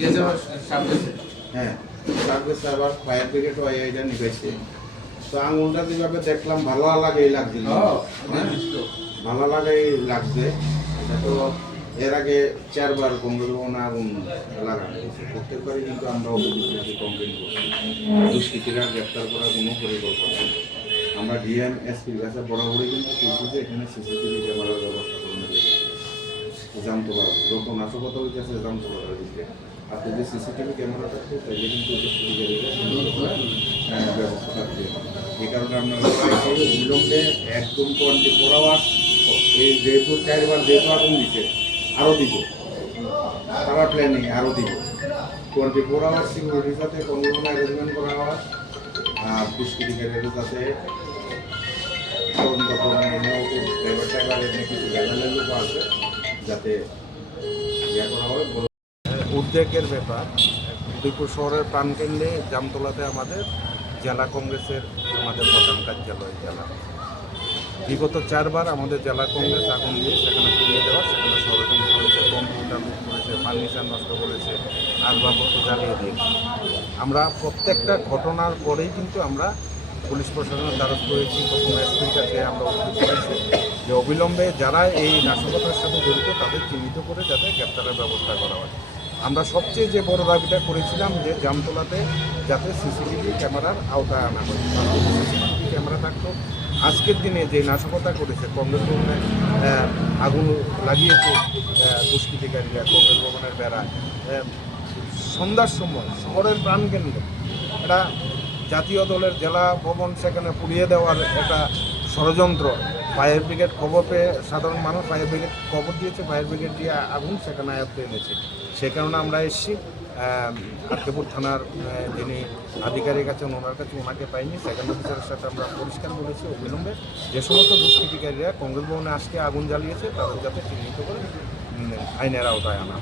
গেছে সাপ গেছে। হ্যাঁ, সাপ গেছে, আবার ফায়ার ব্রিগেডও এটা নিভাইছে। তো আঙুলটা যেভাবে দেখলাম ভালো লাগেই লাগছিল, ভালো লাগেই লাগছে। এটা তো এর আগে 4 বার গঙ্গা আগুন লাগানো হয়েছে, প্রত্যেকবারই কিন্তু আমরা অভিযোগ করছি, কমপ্লেন করছি। দুষ্কৃতীরা গ্রেপ্তার করার কোনো পরিকল্পনা নেই। আমরা ডিএম এসপির কাছে বরাবরই কিন্তু বলছি যে এখানে সিসিটিভি ক্যামেরার ব্যবস্থা করুন, জানতে পারো যত নাশকতা হইতেছে জানতে পারো দিকে। আপনি যে সিসিটিভি ক্যামেরা থাকছে তাইলে কিন্তু ব্যবস্থা থাকবে। এই কারণে আমরা বিলম্বে একদম 24 আওয়ার্স, এই যেহেতু 4 বার যেহেতু আগুন দিচ্ছে আরও দিব, তারা প্ল্যানিং আরও দিব। 24 আওয়ার্স সিকিউরিটির সাথে কোনো অ্যারেঞ্জমেন্ট করা হয়, আর দুষ্কৃতিকারীদের সাথে তদন্ত করে ড্রাইভার এনে কিছু ঝামেলার লোক আছে যাতে ইয়া করা হয়। উদ্বেগের ব্যাপার, উদয়পুর শহরের প্রাণকেন্দ্রে জামতলাতে আমাদের জেলা কংগ্রেসের আমাদের প্রধান কার্যালয় জেলা। বিগত 4 বার আমাদের জেলা কংগ্রেস আগুন দিয়ে সেখানে পুড়িয়ে দেওয়া, সেখানে ষড়যন্ত্র করেছে, কম্পিউটার লুট করেছে, ফার্নিচার নষ্ট করেছে, আসবাবপত্র জ্বালিয়ে দিয়েছে। আমরা প্রত্যেকটা ঘটনার পরেই কিন্তু আমরা পুলিশ প্রশাসনের দ্বারস্থ হয়েছি, তখন এসপির কাছে আমরা অনুরোধ করেছি যে অবিলম্বে যারা এই নাশকতার সাথে জড়িত তাদের চিহ্নিত করে যাতে গ্রেপ্তারের ব্যবস্থা করা হয়। আমরা সবচেয়ে যে বড় দাবিটা করেছিলাম যে জামতলাতে যাতে সিসিটিভি ক্যামেরার আওতায় আনা হয়। সিসিটিভি ক্যামেরা থাকতো, আজকের দিনে যে নাশকতা করেছে, কংগ্রেস ভবনে আগুন লাগিয়েছে দুষ্কৃতিকারীরা, কংগ্রেস ভবনের বেড়ায় সন্ধ্যার সময় শহরের প্রাণকেন্দ্র এটা জাতীয় দলের জেলা ভবন সেখানে পুড়িয়ে দেওয়ার একটা ষড়যন্ত্র। ফায়ার ব্রিগেড খবর পেয়ে, সাধারণ মানুষ ফায়ার ব্রিগেড খবর দিয়েছে, ফায়ার ব্রিগেড দিয়ে আগুন সেখানে আয়ত্তে এনেছে। সে কারণে আমরা এসেছি আর্কেপুর থানার যিনি আধিকারিক আছেন ওনার কাছে, ওনাকে পাইনি। সেকেন্ড অফিসারের সাথে আমরা পরিষ্কার বলেছি অবিলম্বে যে সমস্ত দুষ্কৃতিকারীরা কংগ্রেস ভবনে আজকে আগুন জ্বালিয়েছে তাদের যাতে চিহ্নিত করে আইনের আওতায় আনা।